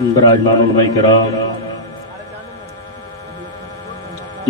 براجمان علماء کرام،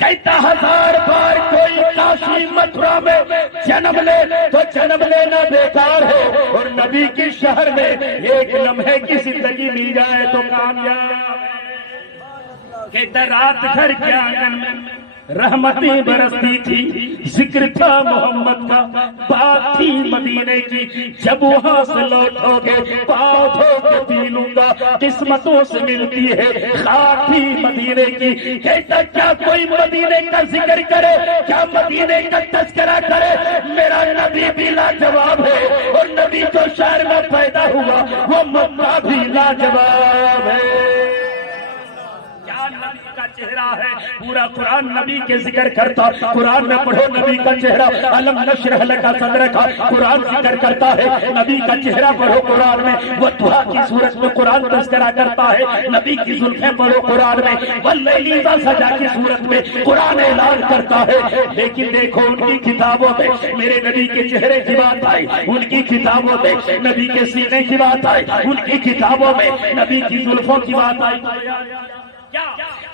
کہتا 1000 بار کوئی کاشی متھرا میں جنم لے تو جنم لینا بیکار ہے، اور نبی کے شہر میں ایک لمحے کی زندگی مل جائے تو کامیاب۔ کہتا رات گھر کے آنگن میں رحمتیں برستی تھی، ذکر تھا محمد کا، بات تھی مدینے کی، جب وہاں سے لوٹو گے پاؤں دھو کے پی لوں گا، قسمتوں سے ملتی ہے خاک تھی مدینے کی۔ کہتا کیا کوئی مدینے کا ذکر کرے، کیا مدینے کا تذکرہ کرے، میرا نبی بھی لاجواب ہے، اور نبی جو شہر میں پیدا ہوا وہ مکہ بھی لاجواب ہے۔ نبی کا چہرہ ہے، پورا قرآن نبی کے ذکر کرتا، قرآن میں پڑھو نبی کا چہرہ، الم نشرح لک صدرک، قرآن ذکر کرتا ہے نبی کا چہرہ پڑھو قرآن میں، وہ دعا کی صورت میں قرآن تذکرہ کرتا ہے، نبی کی زلفیں پڑھو قرآن میں، واللیل اذا سجا کی صورت میں قرآن اعلان کرتا ہے۔ لیکن دیکھو ان کی کتابوں میں میرے نبی کے چہرے کی بات آئی، ان کی کتابوں میں نبی کے سینے کی بات آئی، ان کی کتابوں میں نبی کی زلفوں کی بات آئی۔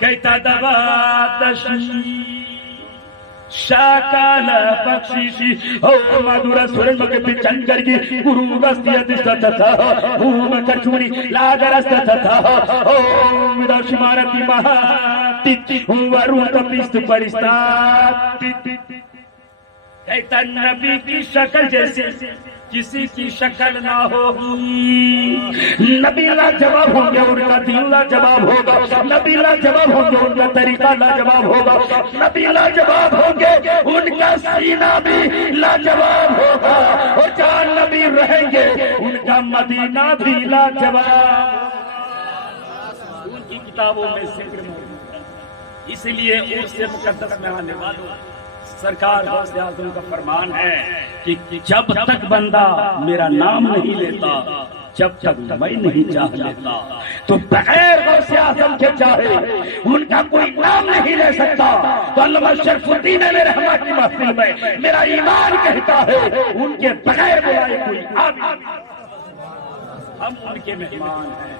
کہتا دبادشی شاکال بخشیشی او مدور سرمک پچنگر کی گروبستیت استتا اوم کچونی لاگر استتا او مدر شمارتی مہاتیت وروت پیست پرستات۔ کہتا نبی کی شکل جیسے کسی کی شکل نہ ہوگی، نبی لاجواب ہوں گے، ان کا دین لاجواب ہوگا، نبی لاجواب ہوں گے، ان کا طریقہ لاجواب ہوگا، نبی لاجواب ہوں گے، ان کا سینہ بھی لاجواب ہوگا، اور جہاں نبی رہیں گے ان کا مدینہ بھی لاجواب۔ ان کی کتابوں میں ذکر موجود ہے، اس لیے اس سے مقدس میں آنے والوں سرکار غوث اعظم کا فرمان ہے کہ جب تک بندہ میرا نام نہیں لیتا، جب تک میں نہیں چاہ لیتا، تو بغیر غوث اعظم کے چاہے ان کا کوئی نام نہیں لے سکتا۔ تو علامہ شرف الدین علیہ رحمۃ کی محفل میں میرا ایمان کہتا ہے ان کے بغیر بلائے کوئی آدمی، ہم ان کے مہمان ہیں،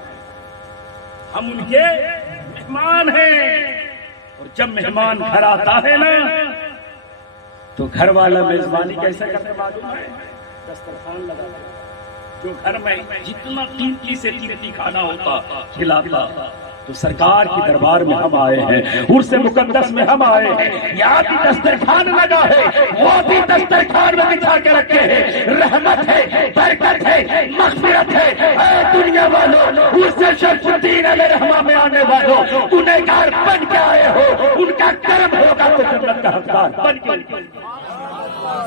ہم ان کے مہمان ہیں۔ اور جب مہمان گھر آتا ہے نا تو گھر والا میزبانی کیسے کرتے معلوم ہے؟ دسترخوان لگاتا، جو گھر میں جتنا قیمتی سے قیمتی کھانا ہوتا کھلاتا۔ تو سرکار کی دربار میں ہم آئے ہیں، عرس مقدس میں ہم آئے ہیں، یہاں بھی دسترخوان لگا ہے، وہ بھی دسترخوان میں بچھا کے رکھے ہیں، رحمت ہے، برکت ہے، مغفرت ہے۔ اے دنیا والوں، عرس شرف الدین علیہ رحمہ میں آنے والوں، گنہگار بن کے آئے ہو، ان کا کرم ہوگا تو جنت کا حقدار بن کے۔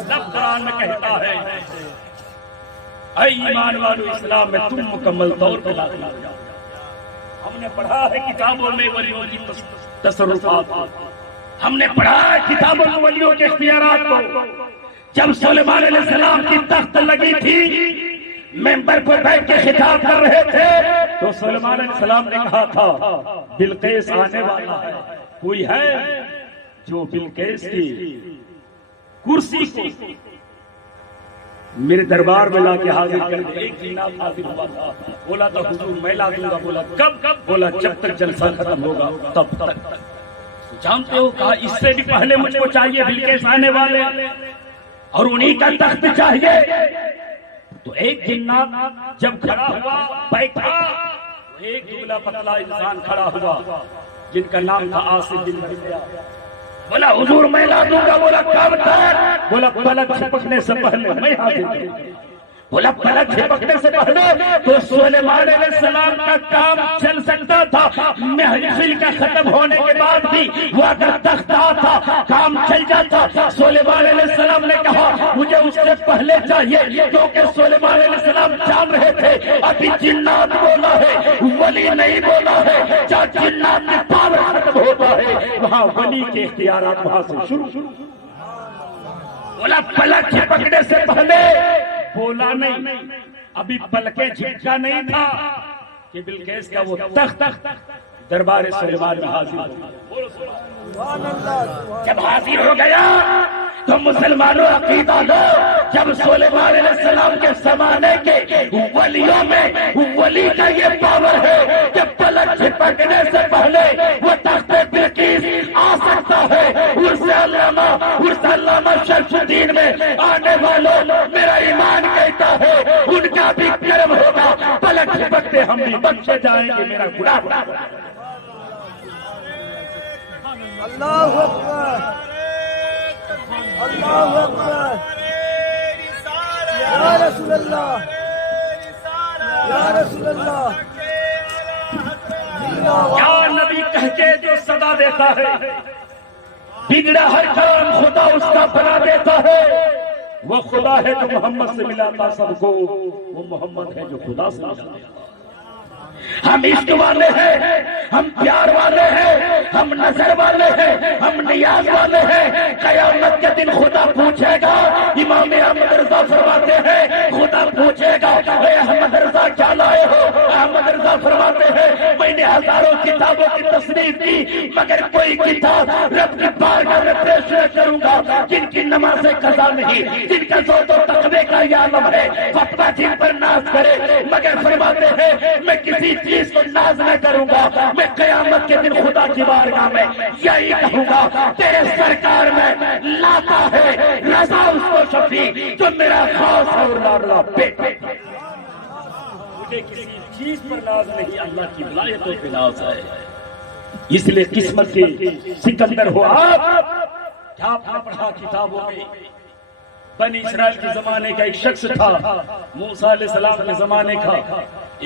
سب قرآن میں کہتا ہے اے ایمان والو، اسلام میں تم مکمل طور پر داخل ہو جاؤ۔ ہم نے پڑھا ہے کتابوں میں ولیوں کی تصرفات، ہم نے پڑھا ہے کتابوں میں ولیوں کے اختیارات کو۔ جب سلیمان علیہ السلام کی تخت لگی تھی، ممبر پر بیٹھ کے خطاب کر رہے تھے، تو سلیمان علیہ السلام نے کہا تھا بلقیس آنے والا ہے، کوئی ہے جو بلقیس کی کرسی کو میرے دربار میں لا کے حاضر کر دے۔ ایک جناب حاضر ہوا تھا، بولا تھا حضور میں لا دوں گا، بولا کب؟ بولا جب تک جلسہ ختم ہوگا تب تک۔ جانتے ہو کہا اس سے بھی پہلے مجھ کو چاہیے بلقیس آنے والے، اور انہی کا تخت چاہیے۔ تو ایک جنات جب کھڑا ہوا بیٹھا، ایک دبلا پتلا انسان کھڑا ہوا جن کا نام تھا آصف بن ربیعہ، بولا حضور میں لا دوں گا، بولا کب تک؟ بولا پلک جھپکنے سے پہلے میں حاضر ہوں۔ بولا پلک جھپکنے سے پہلے تو سلیمان علیہ السلام کا کام چل سکتا تھا، محفل کا ختم ہونے کے بعد بھی وہ اگر تخت آتا کام چل جاتا۔ سلیمان علیہ السلام نے کہا مجھے اس سے پہلے چاہیے، کیونکہ سلیمان علیہ السلام جان رہے تھے ابھی جنات بولا ہے، ولی نہیں بولا ہے۔ جہاں جنات کی پاور ختم ہوتا ہے وہاں ولی کے اختیارات وہاں سے شروع۔ بولا پلک جھپکنے سے پہلے، بولا نہیں، ابھی پلکیں جھٹکا نہیں تھا کہ بلقیس کا وہ تخت دربار سلیمان میں حاضر ہو۔ جب حاضر ہو گیا تو مسلمانوں عقیدہ لو، جب سلیمان علیہ السلام کے زمانے کے ولیوں میں ولی کا یہ پاور ہے کہ پلک جھپکنے سے پہلے وہ تخت بلقیس آ سکتا ہے۔ عرس علامہ شمس الدین میں آنے والوں میرا ایمان کہتا ہے ان کا بھی کرم ہوگا، پلک جھپکتے ہم بھی بخشے جائیں گے، میرا گناہ معاف ہوگا۔ اللہ اکبر، اللہ اکبر، یا رسول اللہ، یا رسول اللہ، کیا نبی کہہ کے جو صدا دیتا ہے، بگڑا ہر کام خدا اس کا بنا دیتا ہے، وہ خدا ہے جو محمد سے ملاتا سب کو، وہ محمد ہے جو خدا سے ملاتا۔ ہم عشق والے ہیں، ہم پیار والے ہیں، ہم نظر والے ہیں، ہم نیاز والے ہیں۔ قیامت کے دن خدا پوچھے گا، امام احمد رضا فرماتے ہیں خدا پوچھے گا اے احمد رضا کیا لائے ہو؟ احمد رضا فرماتے ہیں میں نے ہزاروں کتابوں کی تصنیف کی مگر کوئی کتاب رب کی بارگاہ میں پیش نہ کروں گا جن کی نماز قضا نہیں، جن کا زہد و تقوی کا یہ عالم ہے، فتویٰ جن پر ناز کرے، مگر فرماتے ہیں میں کسی چیز کو ناز نہ کروں گا، میں قیامت کے دن خدا کی بارگاہ میں یہی کہوں گا تیرے سرکار میں لاتا ہے رضا اس کو شفیع جو میرا خاص اور لاڈلا بیٹا۔ مجھے کسی چیز پر ناز نہیں، اللہ کی ولایتوں پہ ناز ہے، اس لیے قسمت کے سکندر ہو آپ۔ کیا پڑھا کتابوں میں؟ بنی اسرائیل کے زمانے کا ایک شخص تھا، موسیٰ علیہ السلام کے زمانے کا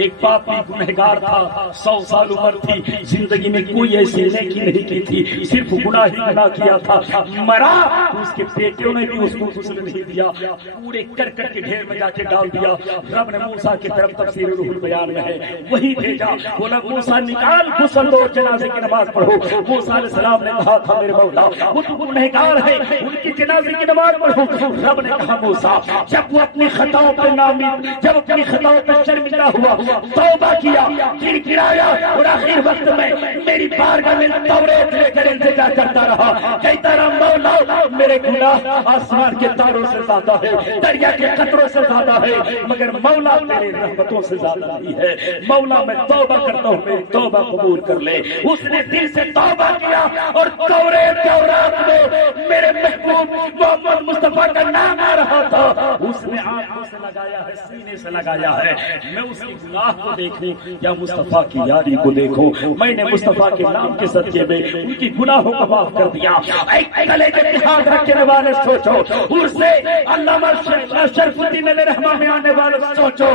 ایک پاپی گنہگار تھا، 100 سال عمر تھی، زندگی میں کوئی ایسی نیکی نہیں کی تھی، صرف گناہ ہی گناہ کیا تھا، مرا تو اس کے بیٹوں نے بھی اس کو غسل نہیں دیا، پورے کرکٹ کے ڈھیر میں جا کے ڈال دیا۔ رب نے موسیٰ کی طرف تفسیر روح البیان میں ہے وہی بھیجا، بولا موسیٰ نکال غسل دو، جنازے کی نماز پڑھو۔ موسیٰ علیہ السلام نے کہا تھا میرے مولا وہ تو گنہگار ہے، ان کی جنازے کی نماز پڑھو۔ رب نے کہا موسیٰ جب وہ اپنی خطاؤں پہ نامی، جب اپنی خطاؤں پہ شرمندہ ہوا، توبہ کیا، گڑگڑایا اور آخر وقت میں میری بارگاہ میں توریت لے کر انتظار کرتا رہا، کہتا رہا مولا میرے گناہ آسمان کے تاروں سے زیادہ ہے، دریا کے قطروں سے زیادہ ہے، مگر مولا تیری رحمتوں سے زیادہ نہیں ہے، مولا میں توبہ کرتا ہوں میری توبہ قبول کر لے۔ اس نے دل سے توبہ کیا اور توریت کے اورات میں میرے محبوب محمد مصطفیٰ کا نام آ رہا تھا، اس نے آنکھوں سے لگایا ہے، سینے سے لگایا ہے، میں اس کی گناہ کو دیکھنے یا مصطفیٰ کی یاری کو دیکھوں، میں نے مصطفیٰ کے نام کے صدقے میں ان کی گناہوں کو معاف کر دیا۔ گلے کے اتحاد رکھنے والے سوچو، عرصے علامہ شرف الدین علیہ رحمہ میں آنے والے سوچو،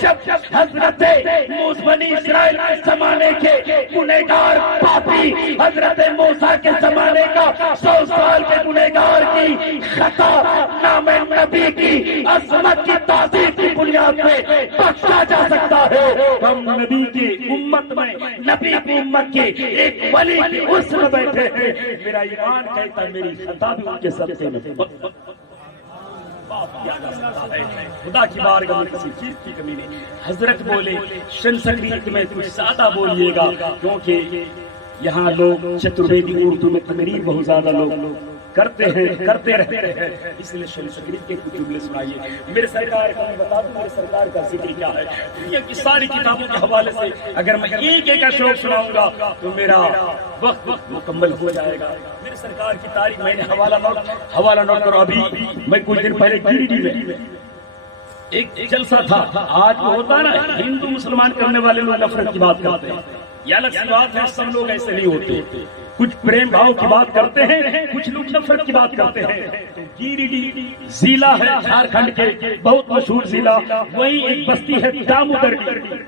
جب حضرت موسیٰ بنی اسرائیل کے زمانے کے گنہگار پاپی حضرت موسیٰ کے زمانے کا 100 سال کے گنہگار کی خطا نام نبی کی عظمت کی تعظیم کی بنیاد پہ بخشا جا سکتا ہے۔ ہم نبی کی امت میں، نبی کی امت کے ایک ولی کی عرس میں بیٹھے ہیں، میرا ایمان کہتا ہے میری خطا بھی ان کے صدقے میں معاف کیا جا سکتا ہے۔ خدا کی بارگاہ میں کسی چیز کی کمی نہیں۔ حضرت بولے شنسکریت میں کچھ سادہ بولیے گا کیونکہ یہاں لوگ چترویدی اردو میں تقریر بہت زیادہ لوگ کرتے رہتے ہیں، اس لیے شنسکریت کے کچھ جملے سنائیے۔ میرے سرکار کا میں بتا دوں میرے سرکار کا ذکر کیا ہے، دنیا کی ساری کتابوں کے حوالے سے اگر میں ایک ایک اشعار سناؤں گا تو میرا وقت مکمل ہو جائے گا۔ میرے سرکار کی تاریخ میں نے حوالہ نوٹ کرو۔ ابھی میں کچھ دن پہلے گریڈی میں ایک جلسہ تھا، آج وہ ہوتا نا ہندو مسلمان کرنے والے لوگ نفرت کی بات کرتے ہیں، یہ الگ سی بات ہے، سب لوگ ایسے نہیں ہوتے، کچھ پریم بھاؤ کی بات کرتے ہیں، کچھ لوگ نفرت کی بات کرتے ہیں۔ گیریڈی ضلع ہے جھارکھنڈ کے بہت مشہور ضلع، وہی ایک بستی ہے دامودر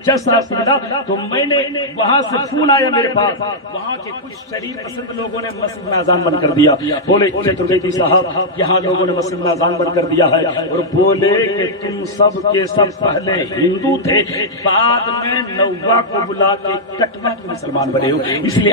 جسا ضلع، تو میں نے وہاں سے فون آیا میرے پاس، وہاں کے کچھ شریف پسند لوگوں نے مسجد میں اذان بند کر دیا، بولے چترویدی صاحب یہاں لوگوں نے مسجد میں اذان بند کر دیا ہے، اور بولے کہ تم سب کے سب پہلے ہندو تھے، بعد میں نووا کو بلا کے کٹوا کے مسلمان بنے ہو، اس لیے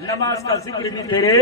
نماز کا ذکر بھی تیرے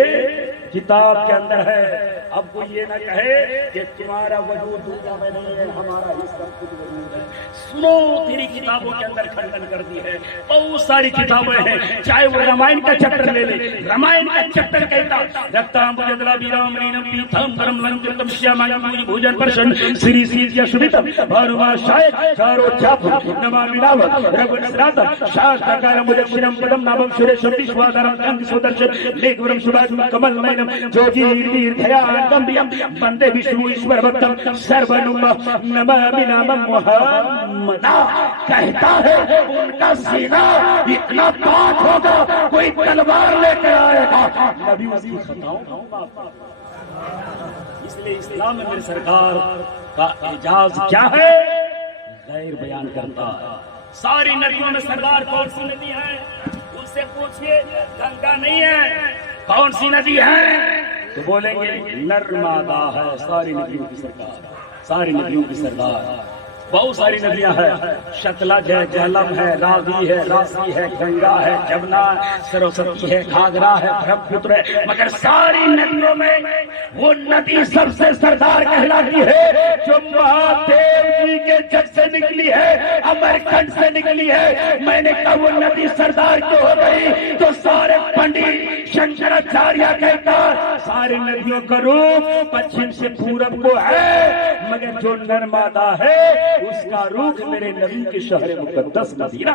کتاب کے اندر ہے۔ اب کوئی یہ نہ کہے کہ تمہارا وجود دنیا میں نہیں ہے، ہمارا ہی سب کچھ وجود ہے۔ سنو، تیری کتابوں کے اندر کھنڈن کر دی ہے، بہت ساری کتابیں ہیں، چاہے وہ رامائن کا چیپٹر لے لے، رامائن کا چیپٹر کہتا رکھتا بجدلا بیرام رینم پیتھم پرم لنکتم شیامانی بھوجن پرشن سری سیتیا شبھتم بھارما شاید چارو چاپ نمامی ناوت رب نسرات شاست کارم مدکشنم پدم نامم شرے شبدی شوادرم کنگ سودرشن لیک ورم شبادم کمل مینم جوجی ویر تھیا دمبیم بندے وشنو ایشور بھکتم سرونم نمامی نامم محمد کہتا ہے ان کا سینہ اتنا پاک ہوگا کوئی تلوار لے کر آئے گا نبی اس کی خطاؤں اس لیے اسلام میں میرے سرکار کا اعجاز کیا ہے؟ غیر بیان کرتا ہے۔ ساری ندیوں میں سردار کون سی ندی ہے؟ ان سے پوچھئے، گنگا نہیں ہے، کون سی ندی ہے؟ تو بولیں گے نرمدا ہے۔ ساری ندیوں کی سرکار، ساری ندیوں کی سردار، بہت ساری ندیاں ہیں، شتلج ہے، جہلم ہے، راوی ہے، راسی ہے، گنگا ہے، جمنا ہے، سرسوتی ہے، گھاگرا ہے، برہمپتر ہے، مگر ساری ندیوں میں وہ ندی سب سے سردار کہلاتی ہے جو مہادیو جی کے جگ سے نکلی ہے، امرکنڈ سے نکلی ہے۔ میں نے کہا وہ ندی سردار کیوں ہو گئی؟ تو سارے پنڈت شنکراچاریہ کہتا ساری ندیوں کا روپ پچھم سے پورب کو ہے، مگر جو نرمدا ہے اس کا روح میرے نبی کے شہر مقدس مدینہ۔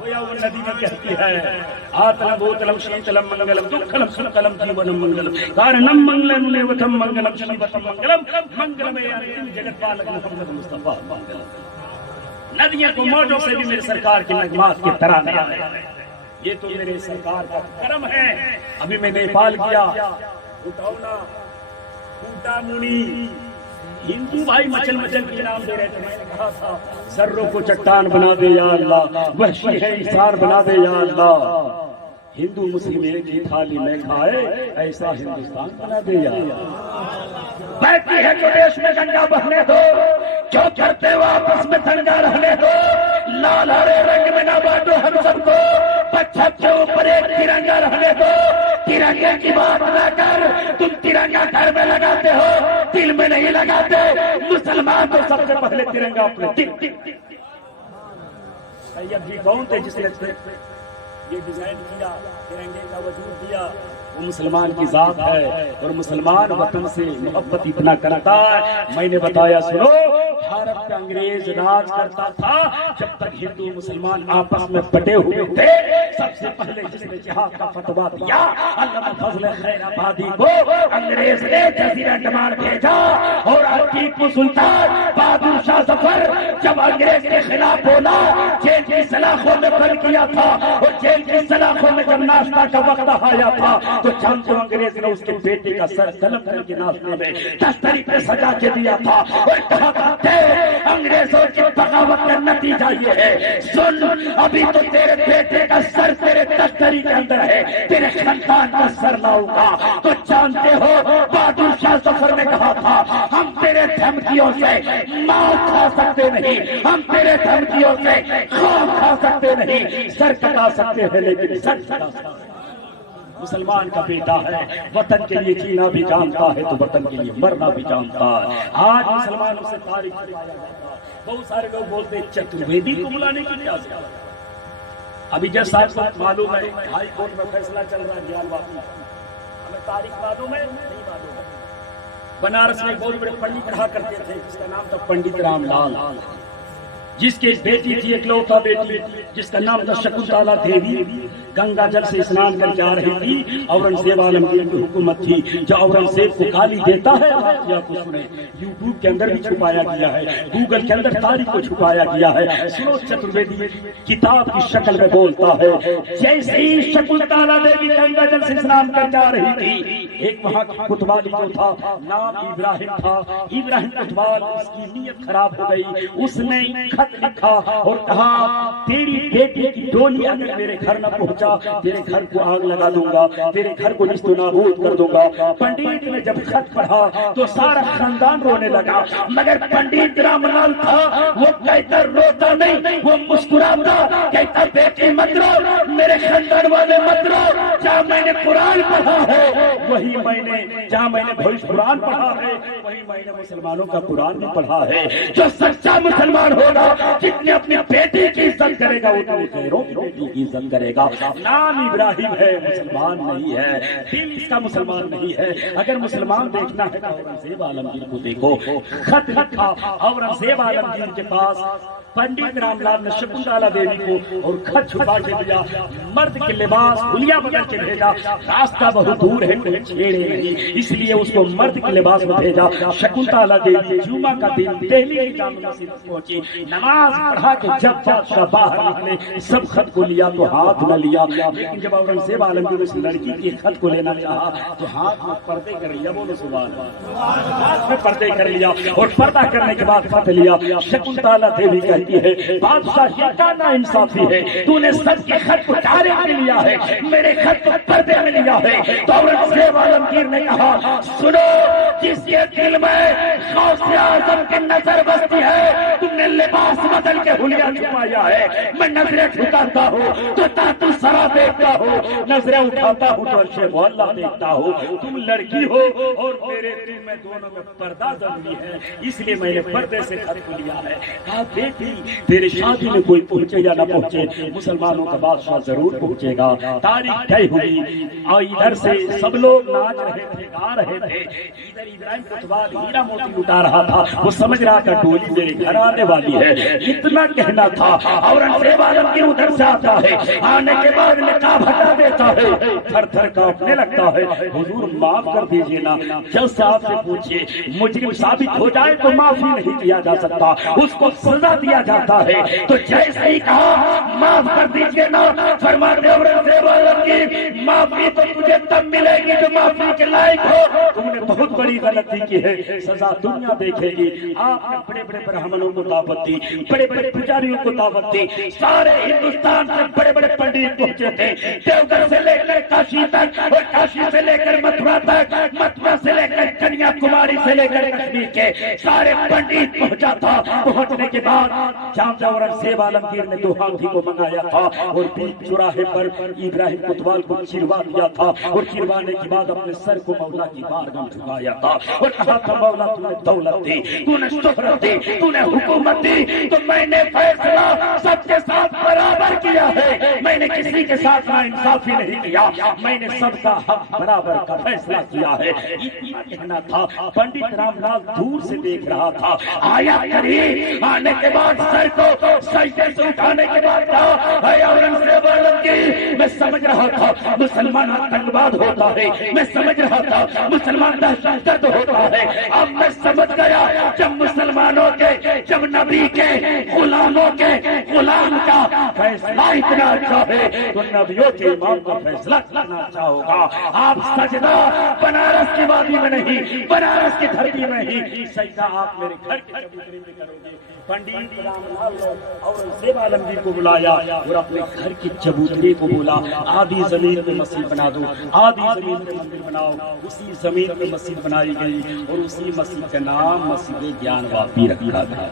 وہ ندی میں کہتی ہے آتلم بوتلم شیتلم منگلم دکھلم سکلم جیونم منگلم کارنم منگلم نیوتم منگلم شیوتم منگلم منگلم جگت پالک محمد مصطفیٰ منگلم۔ ندیاں کو موجوں سے بھی میرے سرکار کے نغمات کی طرح نہیں آئے، یہ تو میرے سرکار کا کرم ہے۔ ابھی میں نیپال کیا، اٹھونا کوٹا منی ہندو بھائی مچل مچل کے نام دے رہے تھے، میں نے کہا تھا ذروں کو چٹان بنا دے یا اللہ، وحشی ہے ایثار بنا دے یا اللہ، ہندو مسلم ایک ہی تھالی میں کھائے ایسا ہندوستان بنا دے یا اللہ۔ بہتی ہے جو دیش میں گنگا بہنے دو، جو کرتے ہو آپس میں تنگا رہنے دو، لال ہرے رنگ میں نہ بانٹو ہم سب کو، پچھت کے اوپر ایک ترنگا رہنے دو۔ ترنگے کی بات نہ کر، تم ترنگا گھر میں لگاتے ہو، دل میں نہیں لگاتے۔ مسلمان تو سب سے پہلے ترنگا اپنے دل۔ طیب جی کون تھے جس نے یہ ڈیزائن کیا، ترنگے کا وجود دیا؟ وہ مسلمان کی ذات ہے، اور مسلمان وطن سے محبت اتنا کرتا ہے۔ میں نے بتایا سنو، بھارت کا انگریز راج کرتا تھا جب تک ہندو مسلمان آپس میں بٹے ہوئے تھے۔ سب سے پہلے جس نے جہاد کا فتویٰ دیا علامہ فضل خیر آبادی کو انگریز نے جزیرہ ڈمان بھیجا، اور ٹیپو سلطان بہادر شاہ ظفر جب انگریز کے خلاف بولا، جیل کی سلاخوں میں بند کیا تھا، اور جیل کی سلاخوں میں جب ناشتہ کا وقت آیا تھا تو چند انگریز نے اس کے بیٹے کا سر قلم کر کے ناشتے میں دستری پہ سجا کے دیا تھا، اور کہا کرتے انگریزوں کی بغاوت کا نتیجہ یہ ہے، سن ابھی تو تیرے بیٹے کا سر تیرے دستری کے اندر ہے، تیرے خاندان کا سر لاؤں گا۔ تو جانتے ہو بہادر شاہ ظفر نے کہا تھا ہم تیرے دھمکیوں سے موت کھا سکتے نہیں، ہم تیرے دھمکیوں سے خوف کھا سکتے نہیں، سر کٹا سکتے ہیں لیکن سر کٹا سکتے ہیں۔ مسلمان کا بیٹا ہے، وطن کے لیے جینا بھی جانتا ہے تو وطن کے لیے مرنا بھی جانتا ہے۔ آج مسلمانوں سے تاریخ پڑھایا جاتا ہے، بہت سارے لوگ بولتے ہیں چترویدی کو بلانے کی کیا ضرورت ہے؟ ابھی جیسا آپ کو معلوم ہے ہائی کورٹ میں فیصلہ چل رہا ہے گیان واقعی، ہمیں تاریخ معلوم ہے نہیں معلوم ہے۔ بنارس میں بہت بڑے پنڈت رہا کرتے تھے جس کا نام تھا پنڈت رام لال، جس کی بیٹی تھی اکلوتا بیٹی جس کا نام تھا شکنتلا دیوی، گنگا جل سے اسنان کر کے آ رہی تھی، اورنگزیب عالمگیر کی حکومت تھی جو اورنگزیب کو گالی دیتا ہے، آپ سنیں یوٹیوب کے اندر بھی چھپایا گیا ہے، گوگل کے اندر تاریخ کو چھپایا گیا ہے۔ سنو چترویدی کتاب کی شکل میں بولتا ہے، جیسے ہی شکنتلا دیوی گنگا جل سے اسنان کر کے آ رہی تھی، ایک وہاں کی کوتوالی جو تھا نام ابراہیم تھا، ابراہیم کوتوال اس کی نیت خراب ہو گئی، اس نے خط لکھا اور کہا تیری بیٹی کی ڈولی اگر میرے گھر نہ پہنچا پہنچا تیرے گھر کو آگ لگا دوں گا، تیرے گھر کو نیست و نابود کر دوں گا۔ پنڈت نے جب خط پڑھا تو سارا خاندان رونے لگا، مگر پنڈت رام لال تھا وہ کہتا روتا نہیں، وہ مسکراتا کہتا بیٹے مت رو، میرے خاندان والے مت رو، جہاں میں نے قرآن پڑھا ہے وہی میں نے، جہاں میں نے بھوش قرآن پڑھا ہے وہی میں نے مسلمانوں کا قرآن بھی پڑھا ہے۔ جو سچا مسلمان ہوگا جتنے اپنے بیٹے کی عزت کرے گا اتنی غیروں کی بیٹی کی عزت کرے گا۔ نام ابراہیم ہے مسلمان نہیں ہے، دل اس کا مسلمان نہیں ہے۔ اگر مسلمان دیکھنا ہے تو اورنگزیب عالمگیر کو دیکھو، خط لکھا اورنگزیب عالمگیر کے پاس، پنڈت رام لال نے شکنتلا دیوی کو اور خط چھپا کے دیا، مرد کے لباس حلیہ بدل کے بھیجا، راستہ بہت دور ہے کوئی چھیڑے نہیں، اس لیے اس کو مرد کے لباس میں بھیجا۔ شکنتلا دیوی جمعہ کا دن دہلی کی جامع مسجد پہنچی، نماز پڑھا کے جب بادشاہ باہر نکلے سب خط کو لیا تو ہاتھ نہ لیا، لیکن جب اورنگزیب عالمگیر اس لڑکی کے خط کو لینا چاہا تو ہاتھ میں پردے کر لیا، بولو سبحان اللہ، ہاتھ میں پردے کر لیا اور پردہ کرنے کے بعد خط لیا۔ شکنتلا دیوی کہتی ہے بادشاہ یہ کیا نا انصافی ہے، تو نے سب کے خط کو چارے میں لیا ہے، میرے خط کو پردے میں لیا ہے۔ تو اورنگزیب عالمگیر نے کہا سنو، جس کے دل میں غوث اعظم کی نظر بستی ہے تم نے لباس بدل کے حلیہ چھپایا ہے، میں نظریں جھکاتا ہوں تو تحت سرا دیکھتا ہوں، نظریں اٹھاتا ہوں تو عرش معلا دیکھتا ہوں، تم لڑکی ہو اور میرے دل میں دونوں میں پردہ ضروری ہے، اس لیے میں نے پردے سے خط کو لیا ہے۔ کہا بیٹی تیرے شادی میں کوئی پہنچے یا نہ پہنچے مسلمانوں کا بادشاہ ضرور پہنچے گا۔ تاریخ طے ہوئی اور ادھر سے سب لوگ ناچ رہے تھے، گا رہے تھے، ادھر ابراہیم کوتوال ہیرا موتی لٹا رہا تھا، وہ سمجھ رہا تھا ڈولی میرے گھر آنے والی ہے، اتنا کہنا تھا۔ اورنگزیب عالمگیر ادھر سے آتا ہے، آنے کے بعد نقاب ہٹا دیتا ہے، تھر تھر کانپنے لگتا ہے، حضور معاف کر دیجیے نا، جلد سے آپ سے پوچھیے مجرم ثابت ہو جائے تو معافی نہیں کیا جا سکتا، اس کو سزا دیا جاتا ہے۔ تو جیسے ہی کہا معاف کر دیجیے نا، فرماتے اورنگزیب عالمگیر معافی تو تجھے تب ملے گی جو معافی کے لائق ہو، تم نے بہت بڑی غلطی کی ہے، سزا دنیا دیکھے گی۔ آپ نے بڑے بڑے برہمنوں کو دعوت دی، بڑے بڑے پجاریوں کو دعوت دی، سارے ہندوستان سے بڑے بڑے پنڈت پہنچے تھے، دیوگھر سے لے کر کاشی تک اور کاشی سے لے کر متھرا تک، متھرا سے لے کر کنیا کماری سے لے کر کشمیر کے سارے پنڈت پہنچا تھا۔ پہنچنے کے بعد جہاں اورنگزیب عالمگیر نے دو ہاتھی کو منگایا تھا اور بیچ چوراہے پر ابراہیم کوتوال کو چروا دیا تھا، اور چروانے کے بعد اپنے سر کو مولا کی بارگاہ میں جھکایا تھا اور کہا تھا مولا تو نے دولت دی، تو نے شہرت دی، تو نے حکومت دی، تو میں نے فیصلہ سب کے ساتھ برابر کیا ہے، میں نے کسی کے ساتھ نا انصافی نہیں کیا، میں نے سب کا حق برابر کا فیصلہ کیا ہے۔ اتنا کہنا تھا، پنڈت رام لال دور سے دیکھ رہا تھا، آیا قریب آنے کے بعد سر کو سجدے سے اٹھانے کے بعد کہا اے اورنگزیب عالمگیر، میں سمجھ رہا تھا مسلمان آتنکواد ہوتا ہے، میں سمجھ رہا تھا مسلمان دہشت گرد ہوتا ہے، اب میں سمجھ گیا جب مسلمانوں کے، جب نبی کے غلاموں کے غلام کا فیصلہ اتنا اچھا ہے تو نبیوں کے امام کا فیصلہ اتنا اچھا ہوگا۔ آپ سجدہ بنارس کی وادی میں نہیں، بنارس کی دھرتی میں نہیں، سجدہ آپ میرے گھر کے چبوترے میں کرو گے۔ پنڈت رام لال اورنگزیب عالمگیر کو بلایا اور اپنے گھر کی چبوترے کو بولا آدھی زمین میں مسجد بنا دو، آدھی زمین میں مندر بناؤ۔ اسی زمین میں مسجد بنائی گئی اور اسی مسجد کا نام مسجد گیان واپی رکھا گیا۔